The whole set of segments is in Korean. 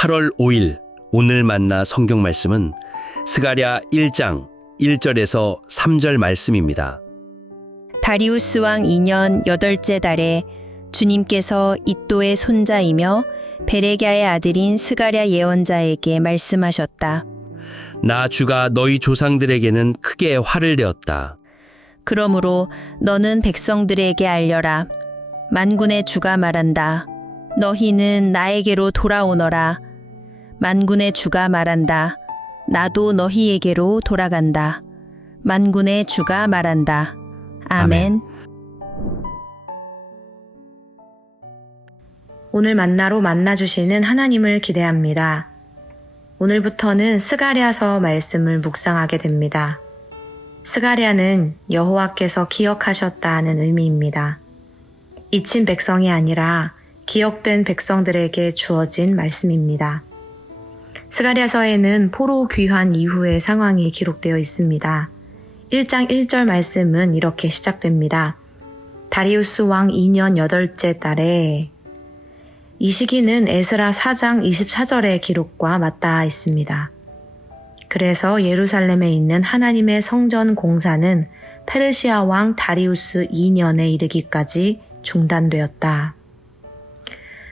8월 5일 오늘 만나 성경 말씀은 스가랴 1장 1절에서 3절 말씀입니다. 다리우스 왕 2년 8째 달에 주님께서 이또의 손자이며 베레갸의 아들인 스가랴 예언자에게 말씀하셨다. 나 주가 너희 조상들에게는 크게 화를 내었다. 그러므로 너는 백성들에게 알려라. 만군의 주가 말한다. 너희는 나에게로 돌아오너라. 만군의 주가 말한다. 나도 너희에게로 돌아간다. 만군의 주가 말한다. 아멘. 오늘 만나로 만나주시는 하나님을 기대합니다. 오늘부터는 스가랴서 말씀을 묵상하게 됩니다. 스가랴는 여호와께서 기억하셨다는 의미입니다. 잊힌 백성이 아니라 기억된 백성들에게 주어진 말씀입니다. 스가랴서에는 포로 귀환 이후의 상황이 기록되어 있습니다. 1장 1절 말씀은 이렇게 시작됩니다. 다리우스 왕 2년 8째 달에 이 시기는 에스라 4장 24절의 기록과 맞닿아 있습니다. 그래서 예루살렘에 있는 하나님의 성전 공사는 페르시아 왕 다리우스 2년에 이르기까지 중단되었다.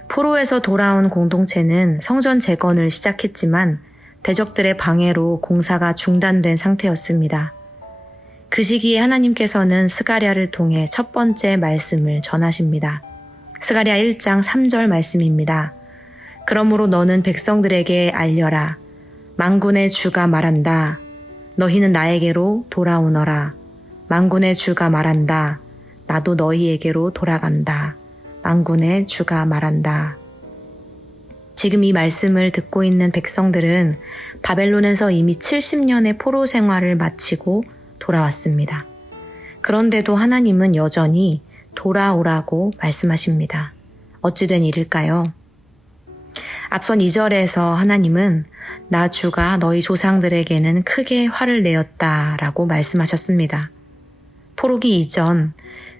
포로에서 돌아온 공동체는 성전 재건을 시작했지만 대적들의 방해로 공사가 중단된 상태였습니다. 그 시기에 하나님께서는 스가랴를 통해 첫 번째 말씀을 전하십니다. 스가랴 1장 3절 말씀입니다. 그러므로 너는 백성들에게 알려라. 만군의 주가 말한다. 너희는 나에게로 돌아오너라. 만군의 주가 말한다. 나도 너희에게로 돌아간다. 만군의 주가 말한다. 지금 이 말씀을 듣고 있는 백성들은 바벨론에서 이미 70년의 포로 생활을 마치고 돌아왔습니다. 그런데도 하나님은 여전히 돌아오라고 말씀하십니다. 어찌된 일일까요? 앞선 2절에서 하나님은 나 주가 너희 조상들에게는 크게 화를 내었다라고 말씀하셨습니다. 포로기 이전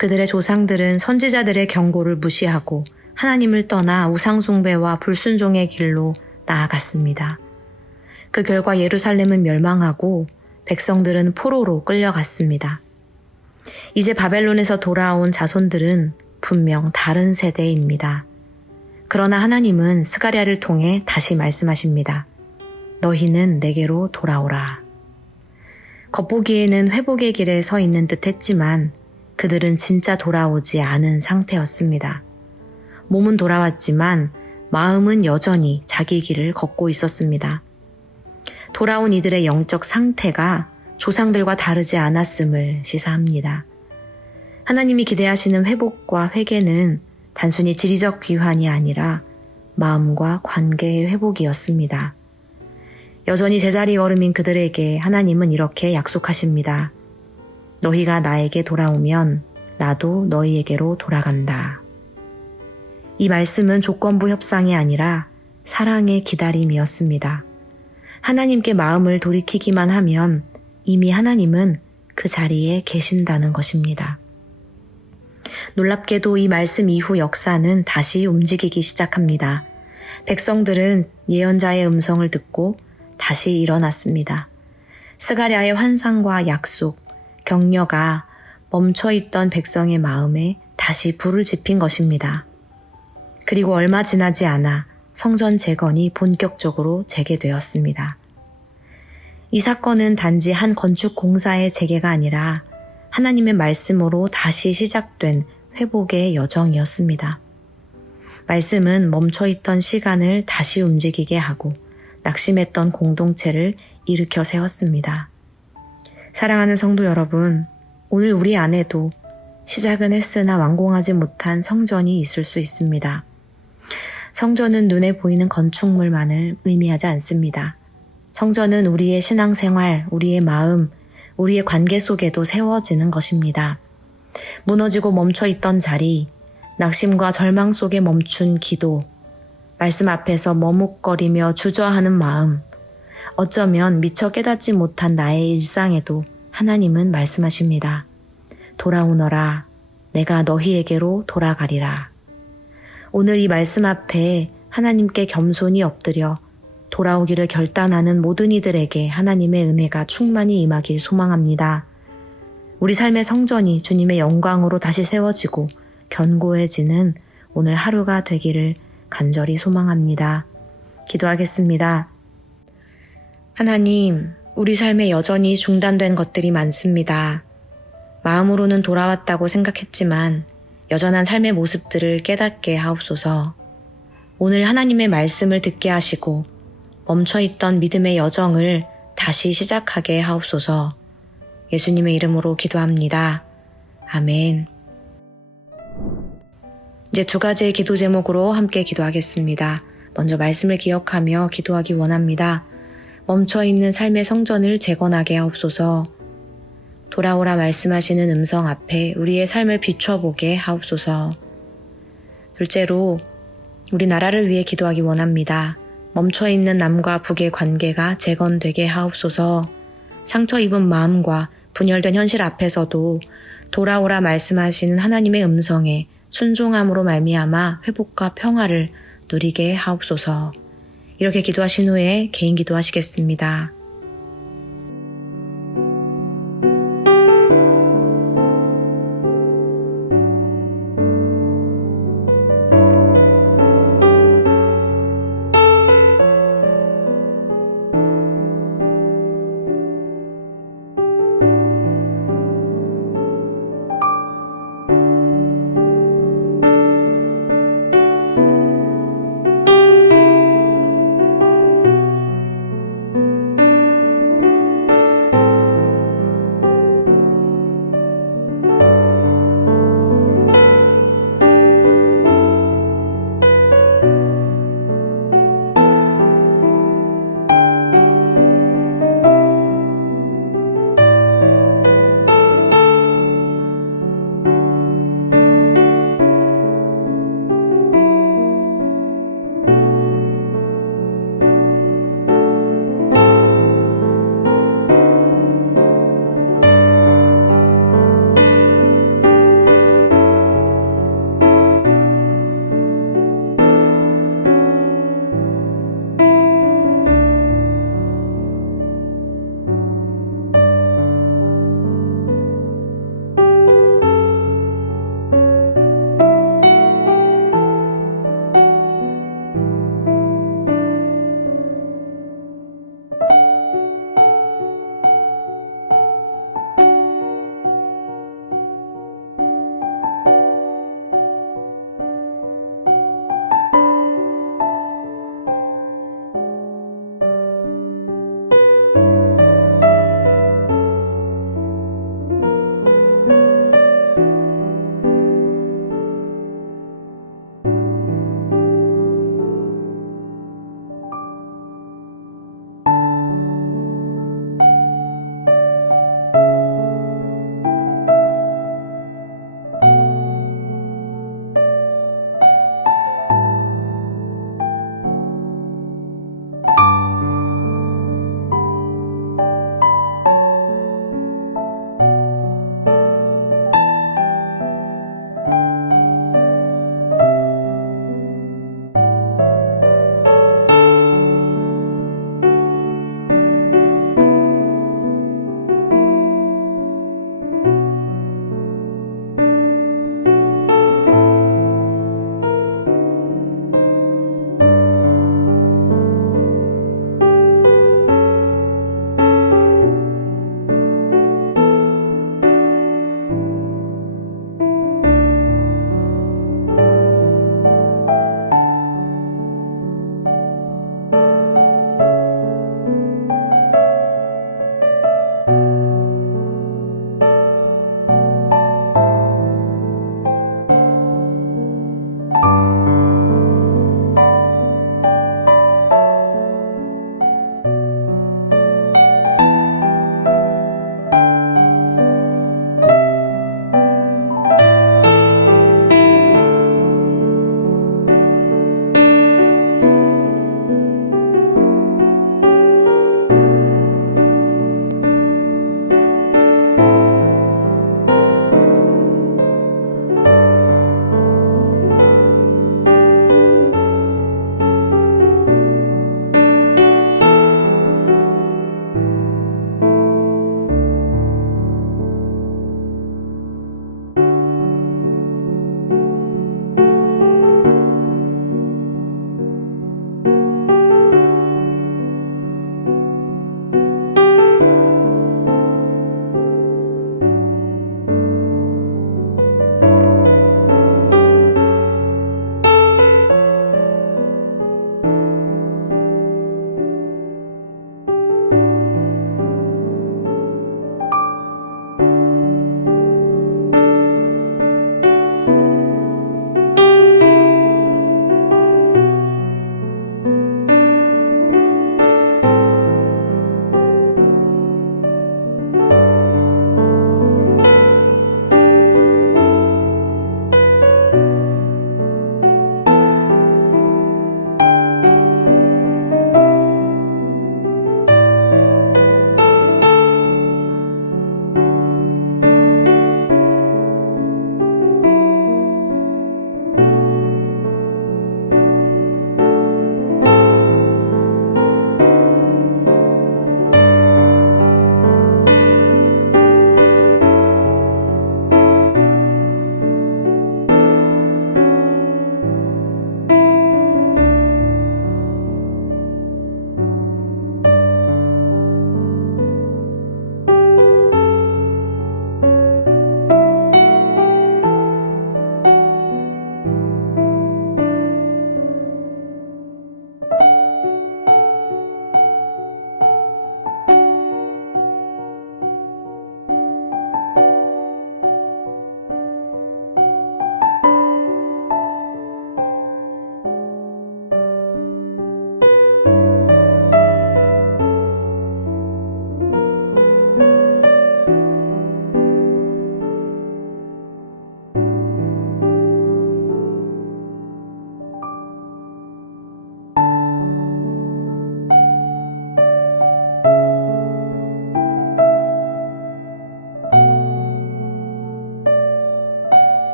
그들의 조상들은 선지자들의 경고를 무시하고 하나님을 떠나 우상숭배와 불순종의 길로 나아갔습니다. 그 결과 예루살렘은 멸망하고 백성들은 포로로 끌려갔습니다. 이제 바벨론에서 돌아온 자손들은 분명 다른 세대입니다. 그러나 하나님은 스가랴를 통해 다시 말씀하십니다. 너희는 내게로 돌아오라. 겉보기에는 회복의 길에 서 있는 듯 했지만 그들은 진짜 돌아오지 않은 상태였습니다. 몸은 돌아왔지만 마음은 여전히 자기 길을 걷고 있었습니다. 돌아온 이들의 영적 상태가 조상들과 다르지 않았음을 시사합니다. 하나님이 기대하시는 회복과 회개는 단순히 지리적 귀환이 아니라 마음과 관계의 회복이었습니다. 여전히 제자리 걸음인 그들에게 하나님은 이렇게 약속하십니다. 너희가 나에게 돌아오면 나도 너희에게로 돌아간다. 이 말씀은 조건부 협상이 아니라 사랑의 기다림이었습니다. 하나님께 마음을 돌이키기만 하면 이미 하나님은 그 자리에 계신다는 것입니다. 놀랍게도 이 말씀 이후 역사는 다시 움직이기 시작합니다. 백성들은 예언자의 음성을 듣고 다시 일어났습니다. 스가랴의 환상과 약속, 격려가 멈춰있던 백성의 마음에 다시 불을 지핀 것입니다. 그리고 얼마 지나지 않아 성전 재건이 본격적으로 재개되었습니다. 이 사건은 단지 한 건축 공사의 재개가 아니라 하나님의 말씀으로 다시 시작된 회복의 여정이었습니다. 말씀은 멈춰있던 시간을 다시 움직이게 하고 낙심했던 공동체를 일으켜 세웠습니다. 사랑하는 성도 여러분, 오늘 우리 안에도 시작은 했으나 완공하지 못한 성전이 있을 수 있습니다. 성전은 눈에 보이는 건축물만을 의미하지 않습니다. 성전은 우리의 신앙생활, 우리의 마음, 우리의 관계 속에도 세워지는 것입니다. 무너지고 멈춰있던 자리, 낙심과 절망 속에 멈춘 기도, 말씀 앞에서 머뭇거리며 주저하는 마음, 어쩌면 미처 깨닫지 못한 나의 일상에도 하나님은 말씀하십니다. 돌아오너라, 내가 너희에게로 돌아가리라. 오늘 이 말씀 앞에 하나님께 겸손히 엎드려 돌아오기를 결단하는 모든 이들에게 하나님의 은혜가 충만히 임하길 소망합니다. 우리 삶의 성전이 주님의 영광으로 다시 세워지고 견고해지는 오늘 하루가 되기를 간절히 소망합니다. 기도하겠습니다. 하나님, 우리 삶에 여전히 중단된 것들이 많습니다. 마음으로는 돌아왔다고 생각했지만 여전한 삶의 모습들을 깨닫게 하옵소서. 오늘 하나님의 말씀을 듣게 하시고 멈춰있던 믿음의 여정을 다시 시작하게 하옵소서. 예수님의 이름으로 기도합니다. 아멘. 이제 두 가지의 기도 제목으로 함께 기도하겠습니다. 먼저 말씀을 기억하며 기도하기 원합니다. 멈춰있는 삶의 성전을 재건하게 하옵소서. 돌아오라 말씀하시는 음성 앞에 우리의 삶을 비춰보게 하옵소서. 둘째로 우리 나라를 위해 기도하기 원합니다. 멈춰있는 남과 북의 관계가 재건되게 하옵소서. 상처 입은 마음과 분열된 현실 앞에서도 돌아오라 말씀하시는 하나님의 음성에 순종함으로 말미암아 회복과 평화를 누리게 하옵소서. 이렇게 기도하신 후에 개인 기도하시겠습니다.